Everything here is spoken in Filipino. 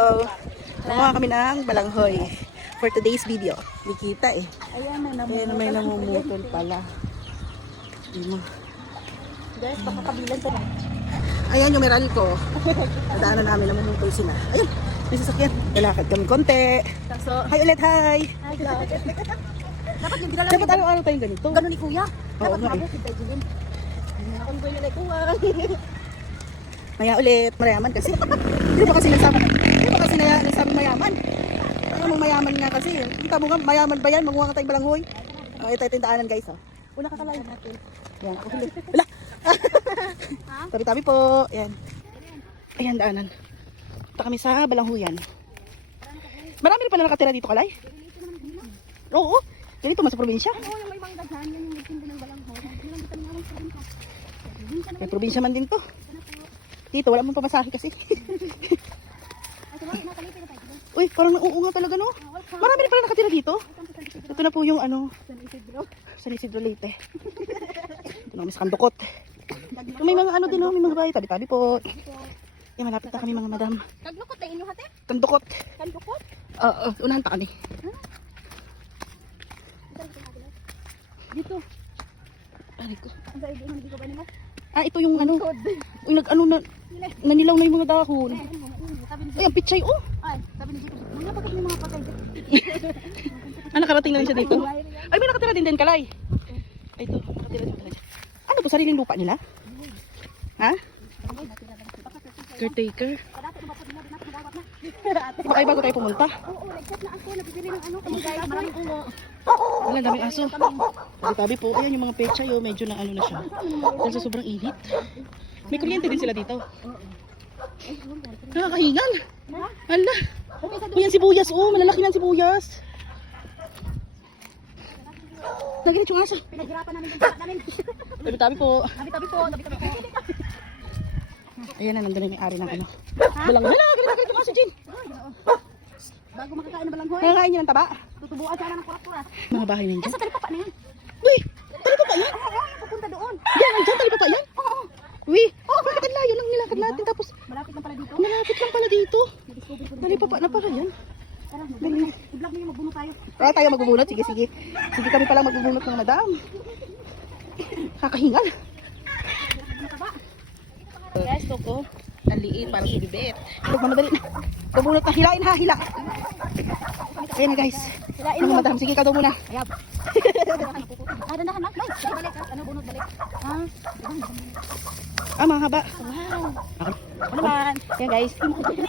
Gumawa kami ng balanghoy for today's video. Hindi kita eh. Ayan na Ayan, may namumutol pala. Guys, baka kabilan to. Ayan yung meral ko. Nadaanan namin, namumutol sila. Ayun, may sasakyan. Lalakad kami konti. Kaso, Hi ulit, hi! ay, vlog. Dapat yung dinala Dapat araw-araw tayong ganito. Ganun ni Kuya. Oo Dapat nga eh. mabukid tayo din. Ako yung nilay Kuya. Maya ulit, mayaman kasi. Hindi pa kasi nagsabing mayaman. Ano mong mayaman nga kasi. Kita mo nga, mayaman ba yan? Maguha ka tayong balanghoy. Ito yung daanan guys. Una ka kalayo natin. Yan, ako huli. Wala! Tabi-tabi po. Yan. Ayan, daanan. Punta kami sa balanghuyan. Marami na pala nakatira dito, Kalay? Oo. Ganito man sa probinsya. Oo, yung may mangga dyan. Yan yung nagtindi ng balanghoy. Yung kita naman sa probinsya. May probinsya man din to. Dito, wala mong pamasahe kasi. Uy, parang oo nga talaga, no? Marami na pala nakatira dito. Ito na po yung ano, San Isidro Leyte. Ito na kami sa Kandukot. May mga ano din, no? May mga bahay. Tabi-tabi po. Yan, malapit na kami mga madam. Kaglukot na inyo hati? Kandukot. Kandukot? Unahan pa kami. Dito. Aray ko. Ang sa idea, hindi ko ba nila? Ito yung ano. Yung nag-ano na, nanilaw na yung mga dahon. Sabi ni Ay, ang pichay, oh. Ay, sabi ni Dito. Mga bakit may mga patay dito? Nakarating na rin siya dito. Ay, may nakatira din Kalay. Ay, ito, nakatira din pala siya. Ano to, sariling lupa nila? Ha? Caretaker? Baka bago tayo pumunta. Oo, nag-chat na ako. Nabibili ng ano. Guys, maraming ulo. Wala, daming aso. Tabi-tabi po. Ayan yung mga pechay, oh. Medyo na ano na siya. Dahil sa sobrang init. May kuryente din sila dito. Nakakahingal. Hala. Uy, ang sibuyas, oh. Malalaki na ang sibuyas. Naginit yung aso. Pinaghirapan namin yung namin. Tabi-tabi po. Tabi-tabi po. Tabi-tabi po. Ayan na, nandun na yung may-ari ng ano. Balang, hala, ginagalit yung aso, Jin. Bago makakain ng balanghoy. Nakakain niya ng taba. Tutubuan sana ng kurat-kurat. Mga bahay na Eh, yun. sa talipapa na yan. Uy, tali pa pa yan? Oo, pupunta doon. Yan, andyan, tali pa pa yan? Oo. Uy, bakit ang layo ng nilakad natin tapos Malapit lang pala dito. malapit lang pala dito. Nag-discover ko Tali pa pa na pala yan. Tara, i-vlog mo yung magbuno tayo. Wala tayo magbubunot. Sige, sige. Sige kami pala magbubunot ng madam. Kakahingal. Guys, ito ko. Ang liit, parang ibibit. Huwag madali na. Bubunot na. Hilain ha, hila. Ayan guys. Hilain Mga mo. madam, sige ka daw muna. Ayab. Dandahan na. May, sige balik. Ano bunot balik? Mahaba. Wow. Ano naman? Ayan guys.